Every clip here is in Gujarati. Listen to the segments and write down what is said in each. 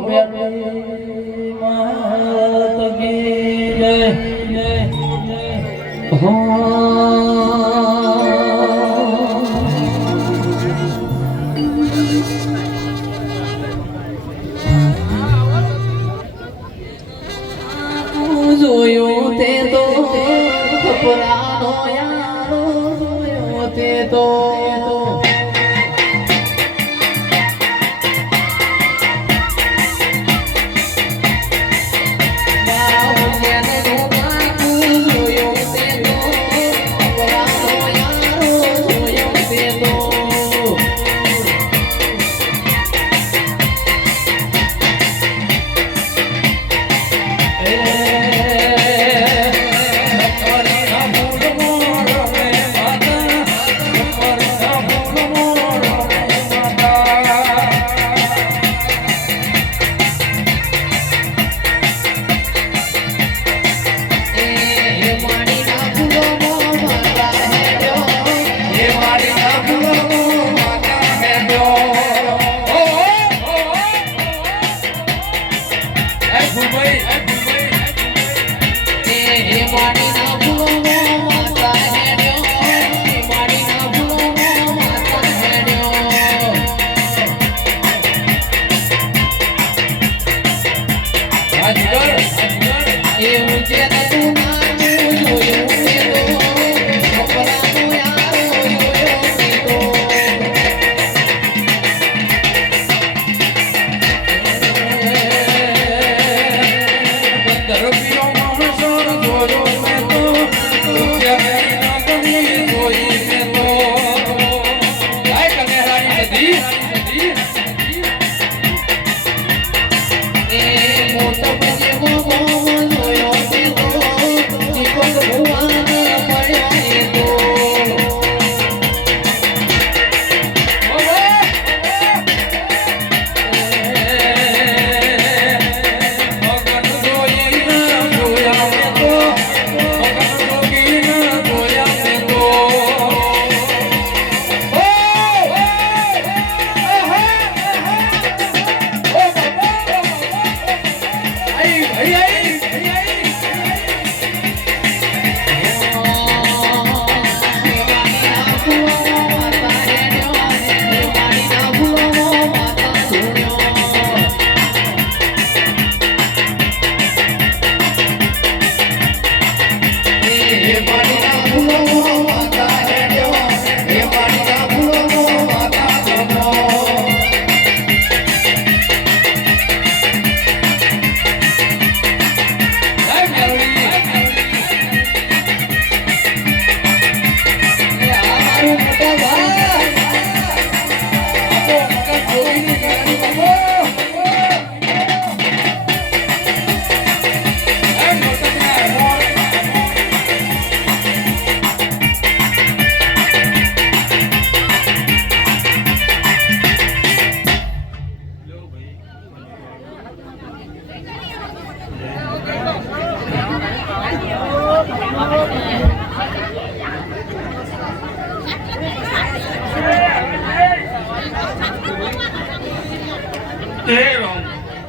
બોલો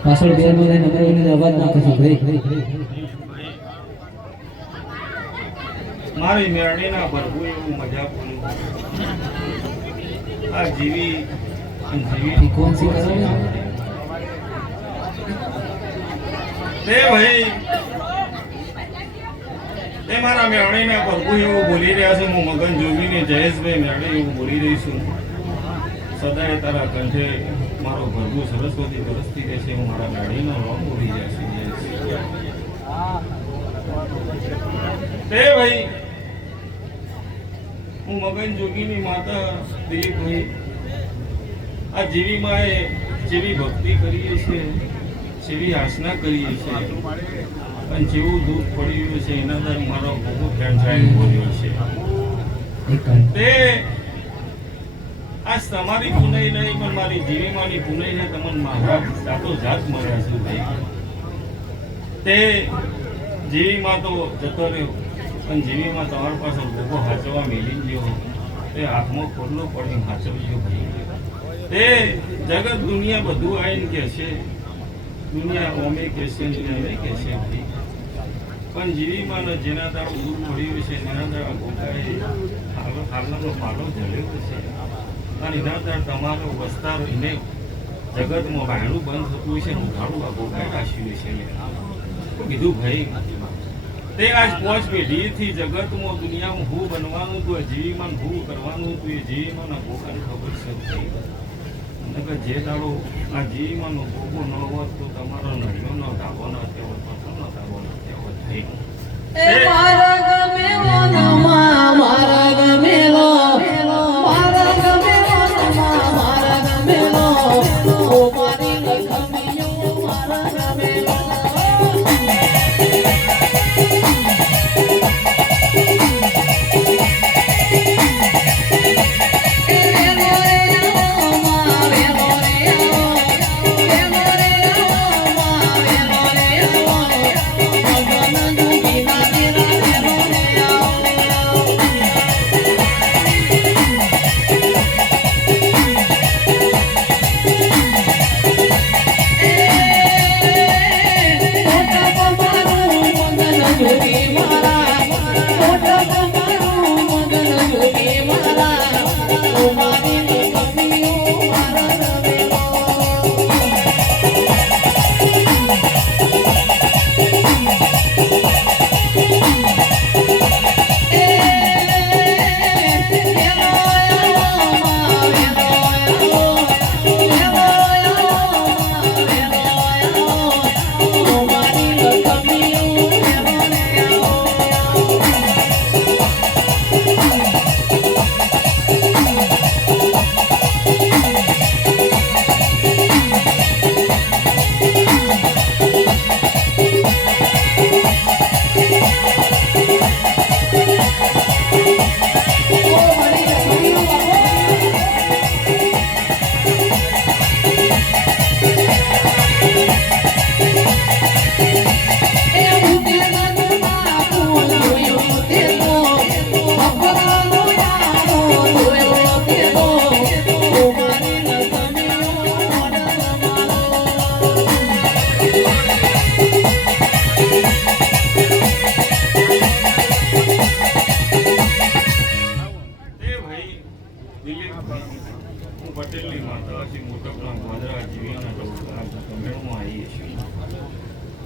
પાછળ બે નો લઈને અવાજ ના કરશું ભાઈ. મારી મેરડીના ભરવું એવું મજા બોલું આ જીવી જીવી. કોણ સી કરો તે ભાઈ તે મારા મેરડીના ભરવું એવું બોલી રહ્યા છે. હું મગન જોગીને જયેશભાઈ મેરણી એવું બોલી રહી છું. સદાય તારા કંઠે મારો ભરવું સરસ્વતી વરસતી રહેશે હું મારા ગાડીનો રોગ ઉડી જશે તે ભાઈ હું મગન જોગીની માતા દિલીપભાઈ આ જેવી માએ જેવી ભક્તિ કરીએ છીએ જેવી આસના કરીએ છીએ અને જેવું દુઃખ પડી રહ્યું છે એના દર મારો બહુ ખેંચાઈ બોલ્યો છે. તે આજ તમારી પુનઈ નહીં, પણ મારી જીવીમાની પુનઈને તમને મારા જાતો જાત મળ્યા છે, ભાઈ. તે જીવીમાં તો જતો રહ્યો, પણ જીવીમાં તમારી પાસે લોકો હાચવા મેલી ગયો. તે હાથમાં ખોલ્લો પડીને હાચવજો ભાઈ. તે જગત દુનિયા બધું આવીને કહે છે. દુનિયા ઓમે કહેશે ને અમે કહેશે ભાઈ. પણ જીવીમાં જેના દ્વારા દૂર પડ્યું છે દ્વારા ગોગાએ હાલો હાલનો પાલો જળ્યો છે. અને એના તમારો વસ્તાર એને જગતમાં વાયણું બંધ થતું છે ને ઉઘાડું આ ભોગાઈ રાખ્યું છે તો કીધું, ભાઈ, તે આજ પાંચ પેઢીથી જગતમાં, દુનિયામાં હું બનવાનું હતું આ હું કરવાનું હતું એ જીવીમાં ગોગાને ખબર છે નકર જે દાડો આ જીવીમાંનો ભોગો ન હોત તો તમારો નળિયોનો ધાબો ન થયો પથ્થર ન ધાબો ન થયો થઈ. મારા ગમે મારા મારી લખમીઓ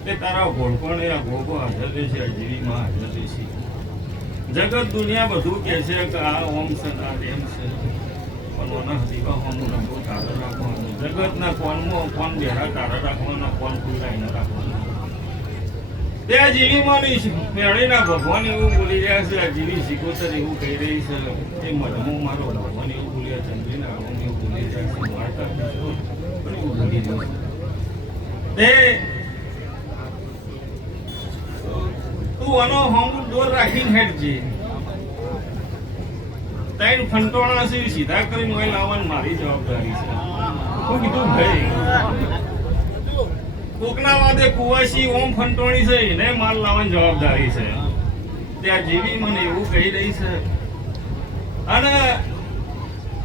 તે તારા ઘોડપણે આ ભોગો હાજર છે આ હાજર છે જગત, દુનિયા બધું કહે છે કે આ ઓમ છે આ કોનમાં કોણ કોણ ખુલ્લાઈ ન રાખવાના. તે આ મેળીના ભગવાન એવું બોલી રહ્યા છે, આ જીવી સિકોતર એવું કહી રહી છે. એ મધમો મારો ભગવાન એવું બોલ્યા, ચંદ્રીના એવું બોલી રહ્યા છે. મારતા છે. તે તું આનો હોમ ડોર રાખીને હેડજે ત્રણ ફંટોણા છે, સીધા કરી મોબાઈલ લાવવાની મારી જવાબદારી છે. હું કીધું, ભાઈ, કોકના વાદે કુવાસી ઓમ ફંટોણી છે, એને માલ લાવવાની જવાબદારી છે. ત્યાં જીવી મને એવું કહી રહી છે. અને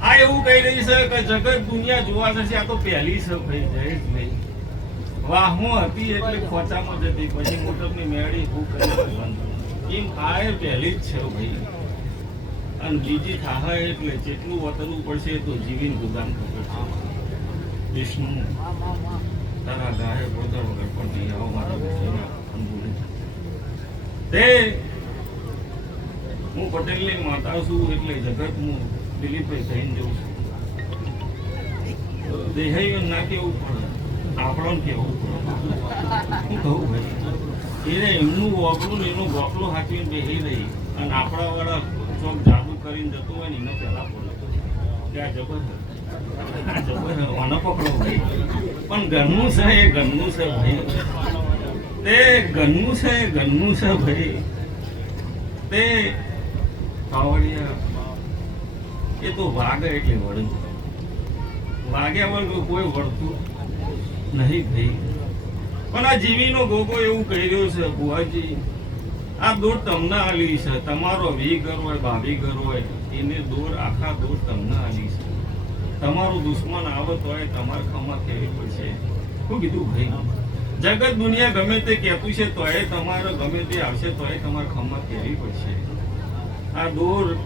આ એવું કહી રહી છે કે જગત દુનિયા જોવા જશે, આ તો પહેલી છે, ભાઈ જયેશભાઈ વાહમાં હતી એટલે ખોચામાં જતી પછી મોટરની મેળી હું કરી એમ એ પહેલી જ છે ભાઈ. અને બીજી થાહ એટલે જેટલું વતરવું પડશે તો જીવીને ગુદામ ખબર વિષ્ણુ, તારા ગાય ગોદર વગર પણ નહીં આવો, મારા તે, હું પટેલની માતા છું એટલે જગત હું દિલીપભાઈ થઈને જઉં છું. દેહાઈ ના કેવું પડે આપણને કેવું? કહું ભાઈ? એને એમનું વોકલું એનું વોકલું હાથીને બેસી રહી. અને આપણા વાળા ચોક જાદુ કરીને જતો હોય ને, એને પહેલા પડે ત્યાં જબર જબર ઓને પકડો ભાઈ. પણ ઘરનું છે, એ ઘરનું છે ભાઈ. તે ઘરનું છે, એ ઘરનું છે ભાઈ. તે કાવડિયા, એ તો વાગે એટલે વળે વાગ્યા વગર કોઈ વળતું નહીં થઈ. પણ આ જીવીનો ગોગો એવું કહી રહ્યો છે બુઆજી આ દોર તમને આલી છે. તમારો વી ઘર હોય, ભાભી ઘર હોય, એને દોર, આખા દોર તમને આલી છે. તમારો દુશ્મન આવત હોય, તમારે ખમા થવી પડશે? શું કીધું, ભાઈ, જગત દુનિયા ગમે તે કહેતું છે, તોય તમારે ગમે તે આવશે, તોય તમારે ખમા કેવી પડશે? આ દોર,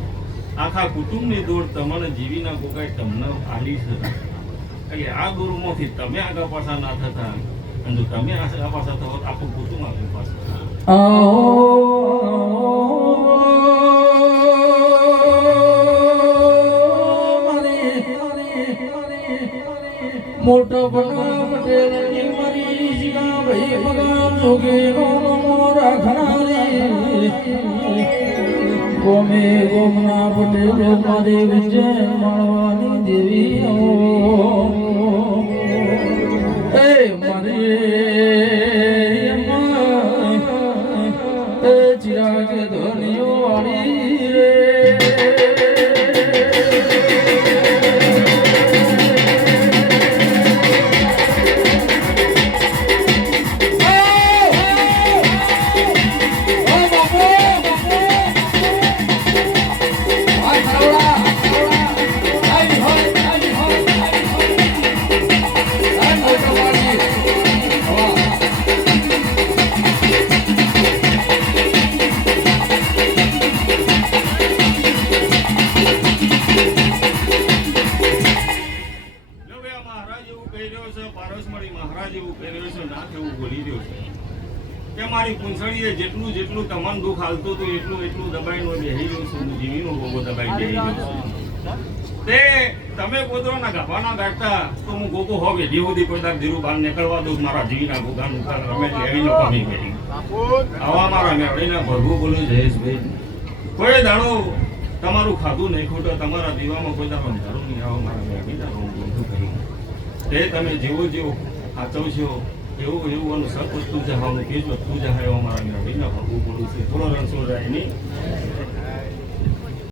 આખા કુટુંબની દોર તમને, જીવીના કોકાય તમને આલી છે. એટલે આ દોરમાંથી તમે આગળ પાછા ના થતા અને તમે આગળ પાછા થવો આપણું કુટુંબ આગળ પાછા મોટો ભાઈ મગા જોગે ગોમે ગોમના પટેલ મારે વિજય માળવાની દેવી ઓ એ મારી કે મારી જેટલું જેટલું તમામ દુઃખ હાલતું હતું, એટલું એટલું દબાઈને હું બેહી ગયું છું, હું જીવીનો ગોગો દબાઈ બેહી ગયું તે તમે પોતાના ગાભાના બેઠતા તો હું ગોગો હોવે સુધી કોઈ તાર ધીરું બહાર નીકળવા દઉં, મારા જીવીના ગોગાનું ઉતાર રમે લેવીનો કમી ગઈ આવા મારા મેળવીના ભરવું બોલું જયેશભાઈ કોઈ દાડો તમારું ખાધું નહીં ખોટો, તમારા દીવામાં કોઈ તારો અંધારું નહીં આવો, મારા મેળવીના હું તે તમે જેવો જેવો સાચવશો એવું એવું અનુસાર પૂજા જહાનું કે પૂજા વસ્તુ અમારા મારા મેળવીના ભરવું બોલું છે. થોડો રણછોડ રાય નહીં